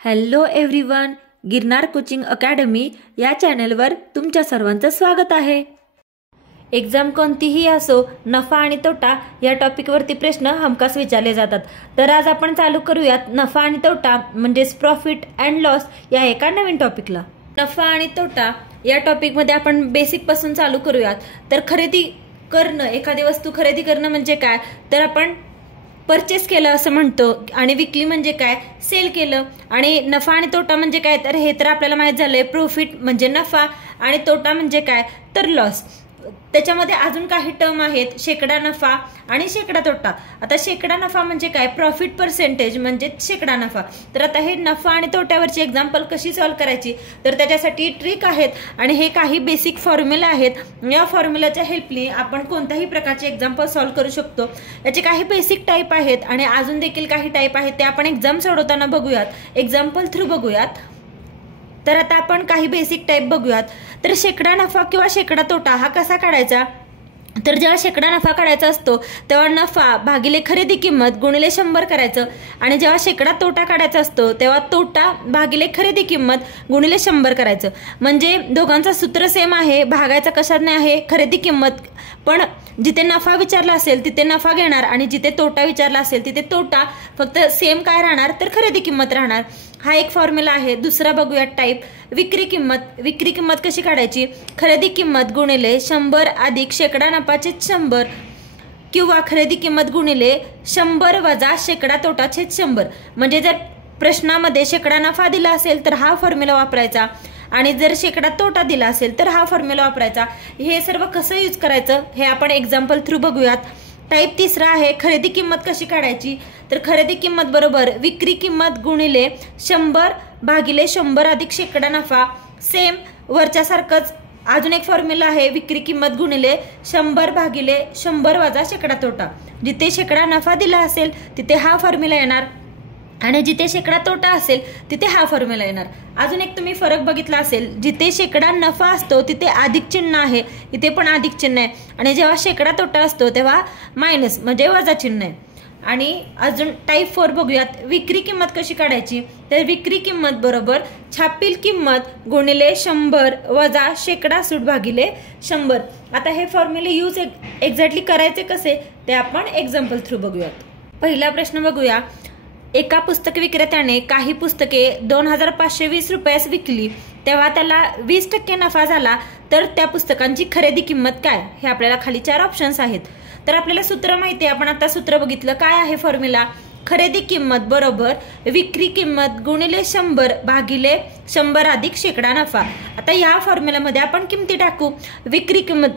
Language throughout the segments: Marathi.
Hello everyone, Girnar coaching academy या चॅनलवर तुमच्या सर्वांचं स्वागत आहे। एक्झाम कोणतीही असो, नफा आणि तोटा या टॉपिकवरती प्रश्न हमखास विचारले जातात। तर आज आपण चालू करूयात नफा आणि तोटा म्हणजेच प्रॉफिट अँड लॉस या एका नवीन टॉपिकला। नफा आणि तोटा या टॉपिकमध्ये आपण बेसिक पासून चालू करूयात। तर खरेदी करणं, एखादी वस्तू खरेदी करणं म्हणजे काय, तर आपण परचेस केलं असं म्हणतो, आणि विकली म्हणजे काय, सेल केलं। आणि नफा आणि तोटा म्हणजे काय, तर हे तर आपल्याला माहित झालंय। प्रॉफिट म्हणजे नफा आणि तोटा म्हणजे काय, तर लॉस। त्याच्यामध्ये अजून काही टर्म आहेत, शेकडा नफा आणि शेकडा तोटा। आता शेकडा नफा म्हणजे काय, प्रॉफिट पर्सेंटेज म्हणजे शेकडा नफा। तर आता हे नफा आणि तोट्यावरची एक्झाम्पल कशी सॉल्व्ह करायची, तर त्याच्यासाठी ट्रिक आहेत आणि हे काही बेसिक फॉर्म्युला आहेत। या फॉर्म्युलाच्या हेल्पने आपण कोणत्याही प्रकारचे एक्झाम्पल सॉल्व्ह करू शकतो। याचे काही बेसिक टाईप आहेत आणि अजून देखील काही टाईप आहेत, ते आपण एक्झाम सोडवताना बघूयात, एक्झाम्पल थ्रू बघूयात। तर आता आपण काही बेसिक टाईप बघूयात। तर शेकडा नफा किंवा शेकडा तोटा हा कसा काढायचा, तर जेव्हा शेकडा नफा काढायचा असतो तेव्हा नफा भागिले खरेदी किंमत गुणिले 100 करायचं, आणि जेव्हा शेकडा तोटा काढायचा असतो तेव्हा तोटा भागिले खरेदी किंमत गुणिले 100 करायचं। म्हणजे दोघांचं सूत्र सेम आहे, भागायचा कशात नाही आहे, खरेदी किंमत। पण जिथे नफा विचारला असेल तिथे नफा घेणार आणि जिथे तोटा विचारला असेल तिथे तोटा, फक्त सेम काय राहणार, तर खरेदी किंमत राहणार। हा एक फॉर्म्युला आहे। दुसरा बघूया टाईप, विक्री किंमत। विक्री किंमत कशी काढायची, खरेदी किंमत गुणिले 100 अधिक शेकडा नफाचे 100, किंवा खरेदी किंमत गुणिले 100 वजा शेकडा तोटाचे 100। म्हणजे जर प्रश्नामध्ये शेकडा नफा दिला असेल तर हा फॉर्म्युला वापरायचा, आणि जर शेकडा तोटा दिला असेल तर हा फॉर्म्युला वापरायचा। हे सर्व कसं यूज करायचं हे आपण एक्झाम्पल थ्रू बघूयात। टाईप तिसरा आहे, खरेदी किंमत कशी काढायची, तर खरेदी किंमत बरोबर विक्री किंमत गुणिले 100 भागिले 100 अधिक शेकडा नफा। सेम वरच्या सारखंच अजून एक फॉर्म्युला आहे, विक्री किंमत गुणिले 100 भागिले 100 वजा शेकडा तोटा। जिथे शेकडा नफा दिला असेल तिथे हा फॉर्म्युला येणार, आणि जिथे शेकडा तोटा असेल तिथे हा फॉर्म्युला येणार। अजून एक तुम्ही फरक बघितला असेल, जिथे शेकडा नफा असतो तिथे अधिक चिन्ह आहे, इथे पण अधिक चिन्ह आहे, आणि जेव्हा शेकडा तोटा असतो तेव्हा मायनस म्हणजे वजा चिन्ह आहे। आणि अजून टाईप 4 बघूयात, विक्री किंमत कशी काढायची, तर विक्री किंमत बरोबर छापील किंमत गुणिले 100 वजा शेकडा सूट भागिले 100। आता हे फॉर्म्युले यूज एक्झॅक्टली करायचे कसे ते आपण एक्झाम्पल थ्रू बघूयात। पहिला प्रश्न बघूया, एका पुस्तक विक्रेत्याने काही पुस्तके 2520 रुपयास विकली, तेव्हा त्याला 20% नफा झाला, तर त्या पुस्तकांची खरेदी किंमत काय, हे आपल्याला खाली 4 ऑप्शन्स आहेत। तर आपल्याला सूत्र माहिती आहे, आपण आता सूत्र बघितलं, काय आहे फॉर्म्युला, खरेदी किंमत बरोबर विक्री किंमत गुणिले 100 भागिले 100 अधिक शेकडा नफा। आता या फॉर्म्युलामध्ये आपण किमती टाकू। विक्री किंमत,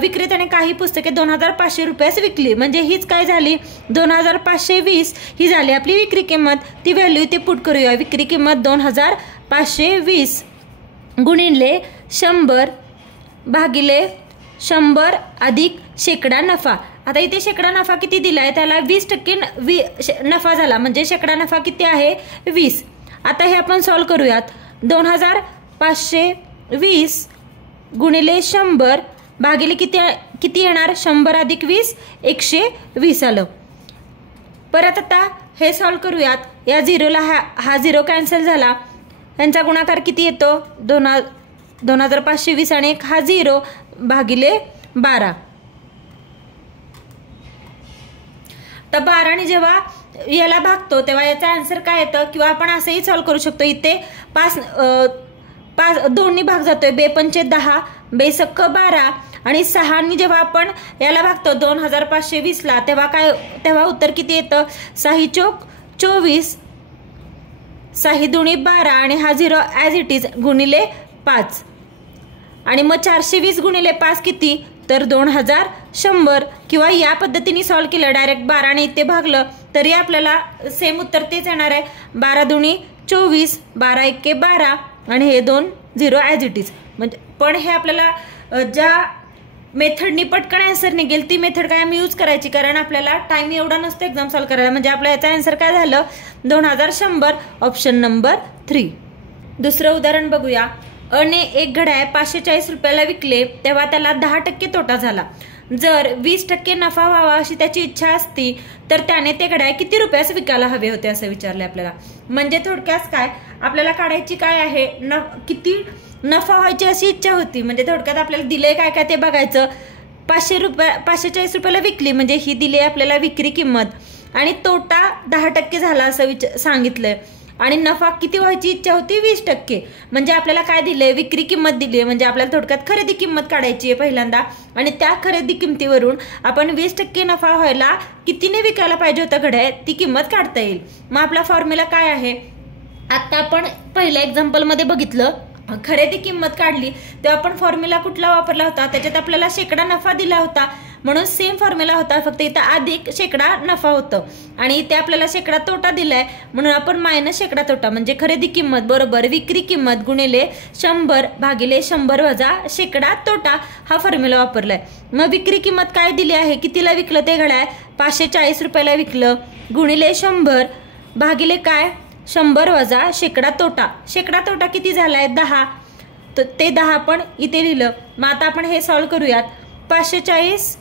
विक्रेत्याने काही पुस्तके 2500 रुपयास विकली, म्हणजे हीच काय झाली, 2520 ही झाली आपली विक्री किंमत। ती व्हॅल्यू इथे पुट करूया, विक्री किंमत 2520 गुणिले 100 भागिले 100 अधिक शेकडा नफा। आता इथे शेकडा नफा किती दिलाय, त्याला 20% नफा झाला, म्हणजे शेकडा नफा किती आहे, 20। आता हे आपण सॉल्व्ह करूयात, 2520 गुणिले 100 भागिले किती येणार, 100 अधिक 20 120 आलं। परत आता हे सॉल्व्ह करूयात, या झिरोला हा झिरो कॅन्सल झाला, यांचा गुणाकार किती येतो, 2520 आणि एक हा 0 भागिले 12। तर 12ने जेव्हा याला भागतो तेव्हा याचा आन्सर काय येतं, किंवा आपण असंही सॉल्व्ह करू शकतो, इथे 5 2नी भाग जातोय, 2 पंचे 10, 2 सक्क 12, आणि 6नी जेव्हा आपण याला भागतो 2520 ला, तेव्हा उत्तर किती येतं, 6 चोक 24, 6 दुनी 12, आणि हा 0 ॲज इट इज गुणिले 5, आणि मग 420 गुणिले 5 किती, तर 2100। किंवा या पद्धतीने सॉल्व्ह केलं, डायरेक्ट 12ने इथे भागलं तरी आपल्याला सेम उत्तर तेच येणार आहे, 12 दुनी 24, 12 एके 12, आणि हे 2 0 ॲज इट इज। म्हणजे पण हे आपल्याला ज्या मेथडनी पटकन आन्सर निघेल ती मेथड काय आम्ही यूज करायची, कारण आपल्याला टाइम एवढा नसतो एक्झाम सॉल्व्ह करायला। म्हणजे आपला याचा आन्सर काय झालं, 2100, ऑप्शन नंबर 3। दुसरं उदाहरण बघूया, अने एक घड्याळ 540 रुपयाला विकले, तेव्हा त्याला 10% तोटा झाला। जर 20% नफा व्हावा अशी त्याची इच्छा असती तर त्याने ते घड्याळ किती रुपयास विकायला हवे होते असं विचारले आपल्याला. म्हणजे थोडक्यात काय आपल्याला काढायची काय आहे, किती नफा व्हायची अशी इच्छा होती. म्हणजे थोडक्यात आपल्याला दिले काय काय ते बघायचं. 540 रुपयाला विकली म्हणजे ही दिली आपल्याला विक्री किंमत आणि तोटा 10% झाला असं सांगितलंय. आणि नफा किती व्हायची इच्छा होती 20%. म्हणजे आपल्याला काय दिले, विक्री किंमत दिली. म्हणजे आपल्याला थोडक्यात खरेदी किंमत काढायची आहे पहिल्यांदा आणि त्या खरेदी किमतीवरून आपण 20% नफा व्हायला कितीने विकायला पाहिजे होतं घड्याळ ती किंमत काढता येईल. मग आपला फॉर्म्युला काय आहे, आता आपण पहिल्या एक्झाम्पल मध्ये बघितलं खरेदी किंमत काढली तेव्हा आपण फॉर्म्युला कुठला वापरला होता, त्याच्यात आपल्याला शेकडा नफा दिला होता म्हणून सेम फॉर्म्युला होता, फक्त इथं अधिक शेकडा नफा होतं आणि इथे आपल्याला शेकडा तोटा दिलाय म्हणून आपण मायनस शेकडा तोटा म्हणजे खरेदी किंमत बरोबर विक्री किंमत गुणिले 100 भागिले 100 वजा शेकडा तोटा हा फॉर्म्युला वापरलाय. मग विक्री किंमत काय दिली आहे, कितीला विकलं ते घड्याळ 540 रुपयाला विकलं गुणिले 100 भागिले काय 100 वजा शेकडा तोटा. शेकडा तोटा किती झालाय 10, तर ते 10 आपण इथे लिहिलं. मग आता आपण हे सॉल्व्ह करूयात. 540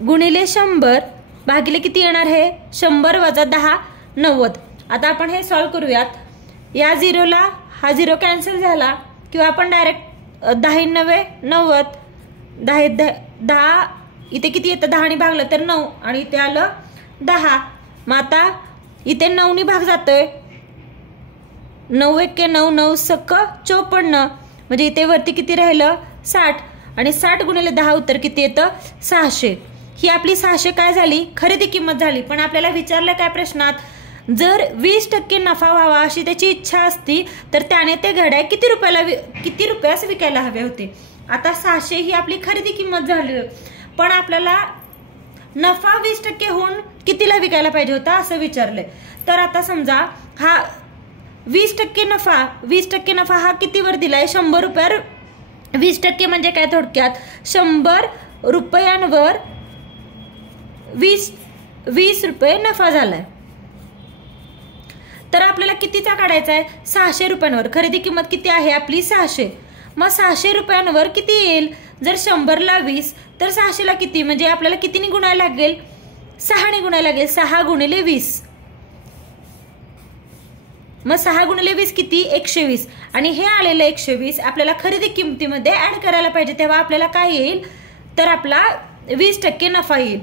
गुणिले 100 भागिले किती येणार आहे 100 वजा 10 90. आता आपण हे सॉल्व्ह करूयात. या झिरोला हा झिरो कॅन्सल झाला किंवा आपण डायरेक्ट 10 9 90 10 इथे किती येतं 10 भागलं तर 9 आणि इथे आलं 10. मग आता इथे 9 भाग जातोय 9 1 9 9 सक 54 म्हणजे इथे वरती किती राहिलं 60 आणि 60 गुणिले 10 उत्तर किती येतं 600. ही आपली 600 काय झाली खरेदी किंमत झाली. पण आपल्याला विचारलं काय प्रश्नात, जर 20% नफा व्हावा अशी त्याची इच्छा असती तर त्याने ते घड्याळ किती रुपयास विकायला हवे होते. आता 600 ही आपली खरेदी किंमत झाली पण आपल्याला नफा 20% होऊन कितीला विकायला पाहिजे होता असं विचारलंय. तर आता समजा हा 20% नफा हा कितीवर दिलाय 100 रुपयावर. 20% म्हणजे काय थोडक्यात 100 रुपयांवर 20 रुपये नफा झालाय. तर आपल्याला कितीचा काढायचा आहे 600 रुपयांवर. खरेदी किंमत किती आहे आपली 600. मग 600 रुपयांवर किती येईल, जर 100 ला 20 तर 600 ला किती, म्हणजे आपल्याला कितीने गुणायला लागेल 6 ने गुणायला लागेल 6 गुणिले 20. मग 6 गुणिले 20 किती 120 आणि हे आलेलं 120 आपल्याला खरेदी किमतीमध्ये ऍड करायला पाहिजे. तेव्हा आपल्याला काय येईल तर आपला 20% नफा येईल.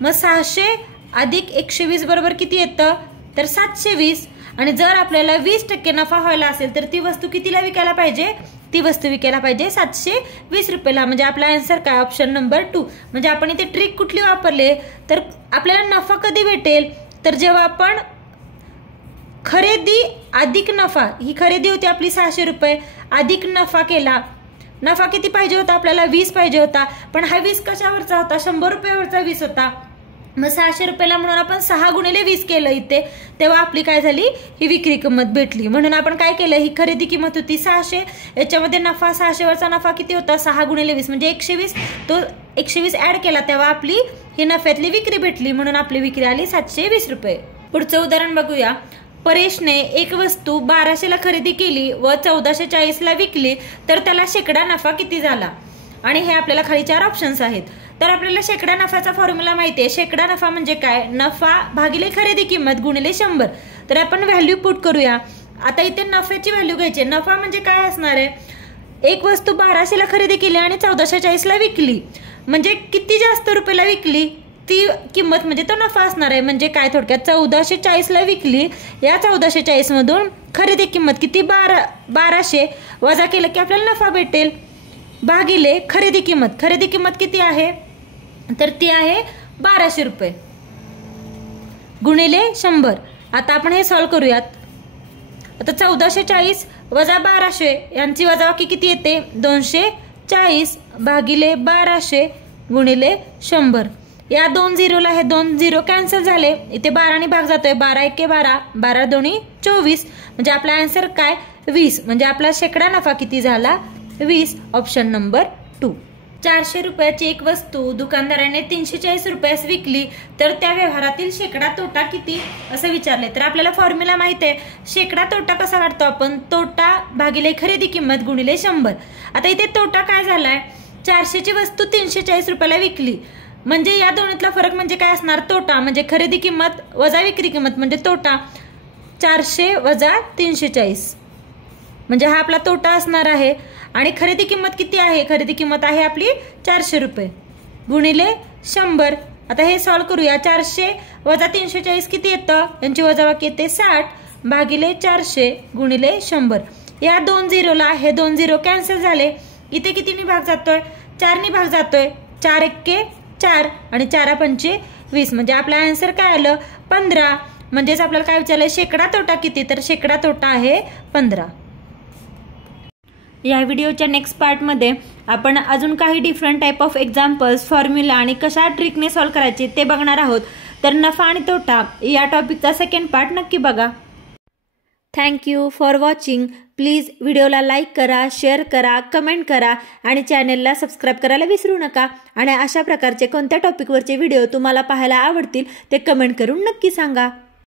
मग 600 अधिक 120 बरोबर किती येतं तर 720. आणि जर आपल्याला 20% नफा व्हायला असेल तर ती वस्तू कितीला विकायला पाहिजे, ती वस्तू विकायला पाहिजे 720 रुपयाला. म्हणजे आपला आन्सर काय ऑप्शन नंबर 2. म्हणजे आपण इथे ट्रिक कुठली वापरले तर आपल्याला नफा कधी भेटेल तर जेव्हा आपण खरेदी अधिक नफा, ही खरेदी होती आपली 600 रुपये अधिक नफा केला. नफा किती पाहिजे होता आपल्याला 20 पाहिजे होता पण हा 20 कशावरचा होता 100 रुपयावरचा 20 होता. मग 600 रुपयाला म्हणून आपण 6 गुणिले 20 केलं इथे, तेव्हा आपली काय झाली ही विक्री किंमत भेटली. म्हणून आपण काय केलं, ही खरेदी किंमत होती 600, याच्यामध्ये नफा 600 वरचा नफा किती होता 6 गुणिले 20 म्हणजे 120, तो 120 ऍड केला तेव्हा आपली ही नफ्यातली विक्री भेटली. म्हणून आपली विक्री आली 720 रुपये. पुढचं उदाहरण बघूया. परेशने एक वस्तू 1200ला खरेदी केली व 1440ला विकली तर त्याला शेकडा नफा किती झाला. आणि हे आपल्याला खाली 4 ऑप्शन्स आहेत. तर आपल्याला शेकडा नफ्याचा फॉर्म्युला माहिती आहे. शेकडा नफा म्हणजे काय, नफा भागिले खरेदी किंमत गुणिले 100. तर आपण व्हॅल्यू पुट करूया. आता इथे नफ्याची व्हॅल्यू घ्यायची. नफा म्हणजे काय असणार आहे, एक वस्तू 1200ला खरेदी केली आणि 1440ला विकली म्हणजे किती जास्त रुपयाला विकली ती किंमत म्हणजे तो नफा असणार आहे. म्हणजे काय थोडक्यात 1440ला विकली, या 1440 मधून खरेदी किंमत किती 1200 वजा केलं की आपल्याला नफा भेटेल भागिले खरेदी किंमत. खरेदी किंमत किती आहे तर ती आहे 1200 रुपये गुणिले 100. आता आपण हे सॉल्व्ह करूयात. आता 1440 वजा 1200 यांची वजाबाकी किती येते 240 भागिले 1200 गुणिले 100. या 2 झिरोला हे 2 झिरो कॅन्सल झाले, इथे 12 ने भाग जातोय 12 1 12 12 2 24 म्हणजे आपला आन्सर काय 20. म्हणजे आपला शेकडा नफा किती झाला 20. Option number 2. 400 रुपयाची एक वस्तू दुकानदाराने 340 रुपयास विकली तर त्या व्यवहारातील शेकडा तोटा किती असं विचारले. तर आपल्याला फॉर्म्युला माहिती आहे. शेकडा तोटा कसा काढतो आपण, तोटा भागिले खरेदी किंमत गुणिले 100. आता इथे तोटा काय झालाय 400ची वस्तू 340 रुपयाला विकली, म्हणजे या दोन्हीतला फरक म्हणजे काय असणार? तोटा. म्हणजे खरेदी किंमत वजा विक्री किंमत म्हणजे तोटा. 400 वजा 340 म्हणजे हा आपला तोटा असणार आहे. आणि खरेदी किंमत किती आहे? खरेदी किंमत आहे आपली 400 रुपये गुणिले 100. आता हे सॉल्व करूया. 400 वजा 340 किती येतं? यांची वजाबाकी येते 60 भागिले 400 गुणिले 100. या 2 झिरोला हे 2 झिरो कॅन्सल झाले. इथे कितीनी भाग जातोय? 4नी भाग जातोय. 4 एक्के 4 आणि 4 पंचे 20 म्हणजे आपला आन्सर काय आलं? 15. म्हणजेच आपल्याला काय विचारलंय? शेकडा तोटा किती? तर शेकडा तोटा आहे 15. या व्हिडिओच्या नेक्स्ट पार्टमध्ये आपण अजून काही different type of examples, formula आणि कशा ट्रिकने सॉल्व करायचे ते बघणार आहोत. तर नफा आणि तोटा या टॉपिकचा सेकंड पार्ट नक्की बघा. Thank you for watching. प्लीज व्हिडिओला लाईक करा, शेअर करा, कमेंट करा आणि चॅनेलला सबस्क्राईब करायला विसरू नका. आणि अशा प्रकारचे कोणत्या टॉपिकवरचे व्हिडिओ तुम्हाला पाहायला आवडतील ते कमेंट करून नक्की सांगा.